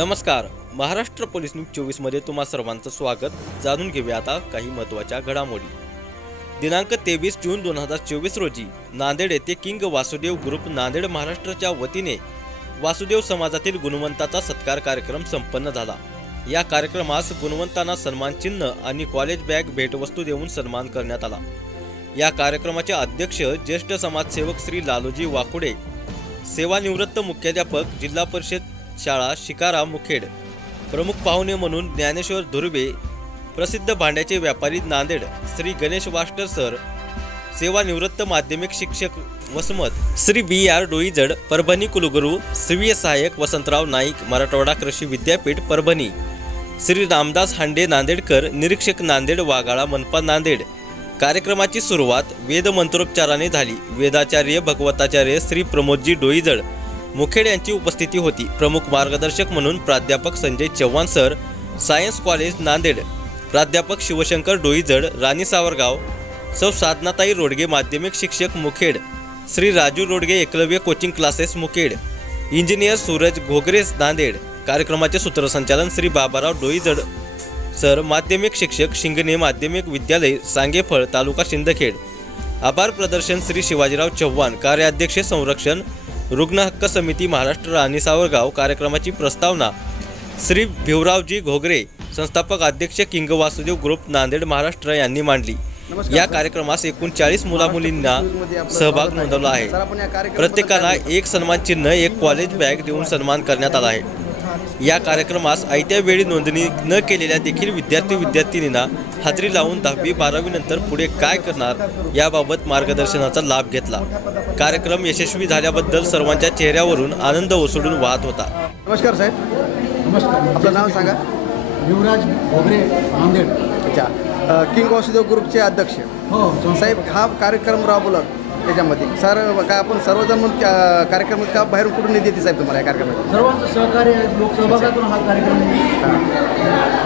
नमस्कार. Maharashtra police news 24 मध्ये तुम्हा सर्वांचं स्वागत. जाणून घेऊया आता काही महत्त्वाच्या घडामोडी. दिनांक 23 जून 2024 रोजी नांदेड येथे किंग वासुदेव ग्रुप नांदेड महाराष्ट्राच्या वतीने वासुदेव समाजातील गुणवंताचा सत्कार कार्यक्रम संपन्न झाला. या कार्यक्रमास गुणवंतांना सन्मान चिन्ह आणि कॉलेज बॅग भेटवस्तू देऊन सन्मान करण्यात आला. या कार्यक्रमाचे अध्यक्ष ज्येष्ठ समाजसेवक श्री लालूजी वाकुडे, सेवानिवृत्त मुख्याध्यापक जिल्हा परिषद शाळा शिकारा मुखेड, प्रमुख पाहुणे म्हणून ज्ञानेश्वर धुर्वे, प्रसिद्ध भांड्याचे व्यापारी नांदेड श्री गणेश वास्टर सर, सेवानिवृत्त माध्यमिक शिक्षक वसमत श्री BR डोईजड, परभणी कुलगुरू स्वीय सहाय्यक वसंतराव नाईक, मराठवाडा कृषी विद्यापीठ परभणी, श्री रामदास हांडे नांदेडकर, निरीक्षक नांदेड वाघाळा मनपा नांदेड. कार्यक्रमाची सुरुवात वेद मंत्रोच्चाराने झाली. वेदाचार्य भगवताचार्य श्री प्रमोदजी डोईजड मुखेड यांची उपस्थिती होती. प्रमुख मार्गदर्शक म्हणून प्राध्यापक Sanjay Chavan sir, science college Nanded, प्राध्यापक शिवशंकर डोईजड, राणी सावरगाव, सौ साधनाताई रोडगे माध्यमिक शिक्षक Mukhed, Shri Raju Rodge Eklavya coaching classes Mukhed, engineer Suraj Ghogare Nanded. कार्यक्रमाचे सूत्रसंचालन श्री बाबाराव डोईजड सर, माध्यमिक शिक्षक शिंगणे माध्यमिक विद्यालय सांगेफळ तालुका सिंदखेड. आभार प्रदर्शन श्री शिवाजीराव चव्हाण, कार्याध्यक्ष संरक्षण रुग्ण हक्क समिती महाराष्ट्र राणी सावरगाव. कार्यक्रमाची प्रस्तावना श्री भिवरावजी घोगरे, संस्थापक अध्यक्ष किंग वासुदेव ग्रुप नांदेड महाराष्ट्र यांनी मांडली. या कार्यक्रमास एकूण 40 मुलामुलींना सहभाग नोंदवला आहे. प्रत्येकाला एक सन्मान चिन्ह, एक कॉलेज बॅग देऊन सन्मान करण्यात आला आहे. या कार्यक्रमास आयत्या वेळी नोंदणी न केलेल्या देखील विद्यार्थी-विद्यार्थिनींना हाजरी लावून 10वी-12वी नंतर पुढे काय करणार याबाबत मार्गदर्शनाचा लाभ घेतला. कार्यक्रम यशस्वी झाल्याबद्दल सर्वांच्या चेहऱ्यावरून आनंद ओसळून वाहत होता. नमस्कार साहेब. नमस्कार. आपलं नाव सांगा. युवराज घोगरे नांदेड. अच्छा, किंग वासुदेव ग्रुपचे अध्यक्ष. हो साहेब, हा कार्यक्रम राबवला त्याच्यामध्ये सर काय आपण सर्वजण म्हणून कार्यक्रम का बाहेरून कुठून निधी देते साहेब तुम्हाला या कार्यक्रमात? सर्वांचं सहकार्य आहे. लोकसहभागातून हा कार्यक्रम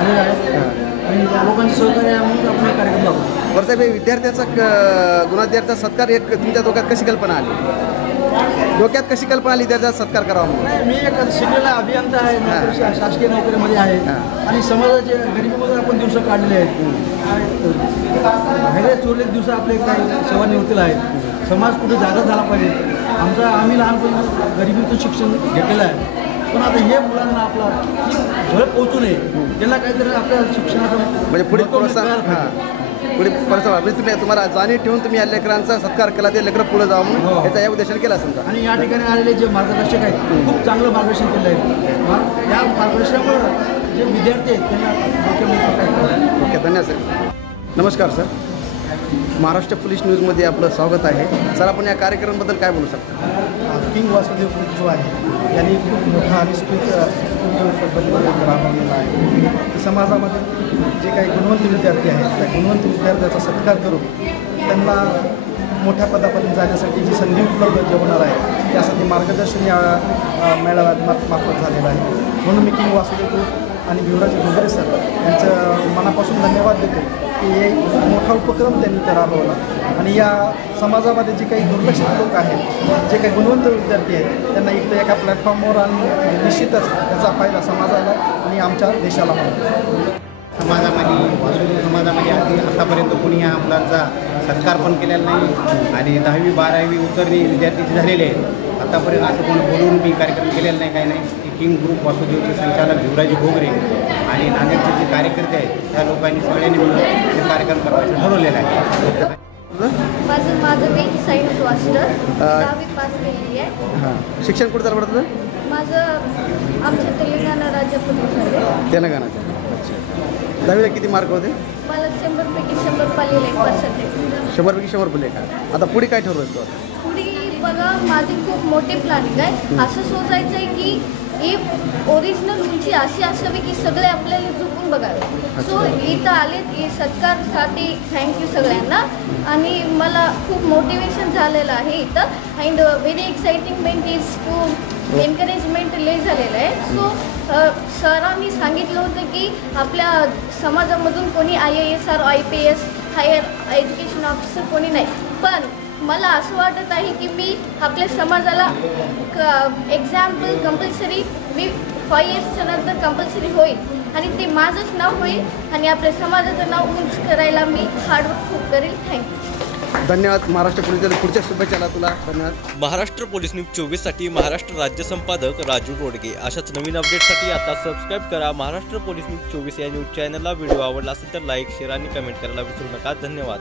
आलेला आहे आणि लोकांचं सहकार्य म्हणून आपण हा कार्यक्रम लावतो. बरं साहेब, विद्यार्थ्याचा गुणाद्यार्थ्याचा सत्कार एक तुमच्या डोक्यात कशी कल्पना आली? डोक्यात कशी कल्पना आली त्याचा सत्कार करावा म्हणून? मी एक शिकलेला अभियंता आहे, शासकीय नोकरीमध्ये आहे आणि समाजाचे गरिबीमधून आपण दिवस काढलेले आहेत. वेगळे चोरलेले दिवस आपले काही सेवानिवृत्तीला आहेत. समाज कुठे जागृत झाला पाहिजे. आम्ही लहानपणी गरिबीतून शिक्षण घेतलेलं आहे, पण आता हे मुलांना आपला झळ पोहोचू नये, त्यांना काहीतरी आपल्या शिक्षणाचं म्हणजे पुढे पुढे म्हणजे तुम्हाला जाणीव ठेवून तुम्ही या लेकरांचा सत्कार केला, ते लेकरं पुढे जावं म्हणून याचा या उद्देशाने केला समजा. आणि या ठिकाणी आलेले जे मार्गदर्शक आहेत खूप चांगलं मार्गदर्शन केलं आहे. या मार्गदर्शनामुळे जे विद्यार्थी आहेत त्यांना ओके, धन्यवाद सर. नमस्कार सर. महाराष्ट्र पोलीस न्यूजमध्ये आपलं स्वागत आहे. सर, आपण या कार्यक्रमाबद्दल काय बोलू शकता? किंग वासुदेव ग्रुप जो आहे यांनी खूप मोठा आणि पद्धतीने राबवलेला आहे. समाजामध्ये जे काही गुणवंत विद्यार्थी आहेत त्या गुणवंत विद्यार्थ्याचा सत्कार करून त्यांना मोठ्या पदापर्यंत जाण्यासाठी जी संधी उपलब्ध जे होणार आहे त्यासाठी मार्गदर्शन या मेळाव्यात मार्फत झालेलं आहे. म्हणून मी किंग वासुदेव ग्रुप आणि भिवराजी घोगरे सर यांचं मनापासून धन्यवाद देतो की हे मोठा उपक्रम त्यांनी त्या राबवला आणि या समाजामध्ये जे काही दुर्लक्षित लोक आहेत, जे काही गुणवंत विद्यार्थी आहेत त्यांना इथं एका प्लॅटफॉर्मवर आणि निश्चितच त्याचा फायदा समाजाला आणि आमच्या देशाला होतो. समाजामध्ये वासुदेव समाजामध्ये आतापर्यंत कोणी या मुलांचा सत्कार पण केलेला नाही आणि 10वी-12वी उत्तरणी विद्यार्थी झालेले आहेत. आतापर्यंत असं कोणी बोलून मी कार्यक्रम केलेला नाही, काही नाही. किंग ग्रुप वासुदेवचे संचालक भिवराजी घोगरे आणि नांदेडचे जे कार्यकर्ते आहेत त्या लोकांनी सगळ्यांनी मिळून हे कार्यक्रम करायचं ठरवलेलं आहे. माझं माधवी सायन्स वास्टर 10वी पास केलेली आहे. हां, शिक्षण कुठं झालं पडतं? माझं आमच्या तेलंगणा राज्य पोलीस आहे. तेलंगणाचं. अच्छा, 10वीला किती मार्क होते? मला 100पैकी 100 पाहिलेले पर्सेंटेज. 100पैकी 100 पडले का? आता पुढे काय ठरवलं तू? पुढे बघा, माझी खूप मोठे प्लॅनिंग आहे. असं सोचायचं आहे की ही ओरिजिनल उंची अशी असावी की सगळे आपल्याला झुकून बघावे. सो इथं आले की सत्कारसाठी थँक्यू सगळ्यांना आणि मला खूप मोटिवेशन झालेलं आहे इथं and very excitement is to encouragement लय झालेलं आहे. सो सरांनी सांगितलं होतं की आपल्या समाजामधून कोणी IAS or IPS higher education officer कोणी नाही, पण मला असं वाटत आहे की मी आपल्या समाजाला एक्झाम्पल कंपल्सरी मी 5 इयर्सच्या नंतर कंपल्सरी होईल आणि ते माझंच नाव होईल आणि आपल्या समाजाचं नाव उंच करायला मी हार्डवर्क खूप करेल. थँक्यू. धन्यवाद. महाराष्ट्र पोलीस दल पुढच्या शुभेच्छा तुला. धन्यवाद. महाराष्ट्र पोलीस न्यूज 24 साठी महाराष्ट्र राज्य संपादक राजू रोडगे. अशाच नवीन अपडेटसाठी आता सबस्क्राईब करा महाराष्ट्र पोलीस न्यूज 24 या न्यूज चॅनलला. व्हिडिओ आवडला असेल तर लाईक, शेअर आणि कमेंट करायला विसरू नका. धन्यवाद.